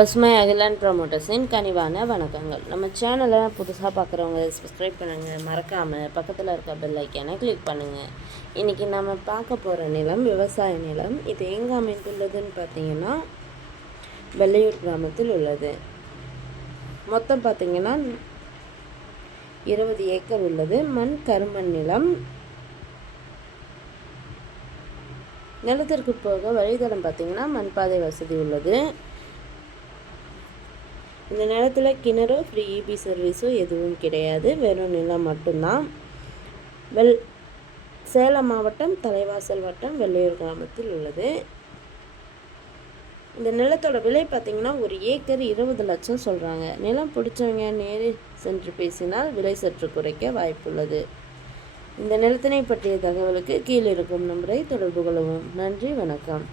பசுமை அகிலான் ப்ரமோட்டர்ஸின் கனிவான வணக்கங்கள். நம்ம சேனலை புதுசாக பார்க்குறவங்க சப்ஸ்கிரைப் பண்ணுங்கள், மறக்காமல் பக்கத்தில் இருக்க பெல் ஐக்கானை கிளிக் பண்ணுங்கள். இன்றைக்கி நம்ம பார்க்க போகிற நிலம் விவசாய நிலம். இது எங்கே அமைந்துள்ளதுன்னு பார்த்தீங்கன்னா வெள்ளையூர் கிராமத்தில் உள்ளது. மொத்தம் பார்த்திங்கன்னா 20 ஏக்கர் உள்ளது. மண் கருமண் நிலம். நிலத்திற்கு போக வழித்தடம் பார்த்திங்கன்னா மண்பாதை வசதி உள்ளது. இந்த நிலத்தில் கிணறோ ஃப்ரீ இபி சர்வீஸோ எதுவும் கிடையாது, வெறும் நிலம் மட்டும்தான். சேலம் மாவட்டம் தலைவாசல் வட்டம் வெள்ளையூர் கிராமத்தில் உள்ளது. இந்த நிலத்தோட விலை பார்த்திங்கன்னா ஒரு ஏக்கர் 20 லட்சம் சொல்கிறாங்க. நிலம் பிடிச்சவங்க நேரில் சென்று பேசினால் விலை சற்று குறைக்க வாய்ப்புள்ளது. இந்த நிலத்தினை பற்றிய தகவலுக்கு கீழே இருக்கும் நம்பரை தொடர்பு கொள்ளவும். நன்றி, வணக்கம்.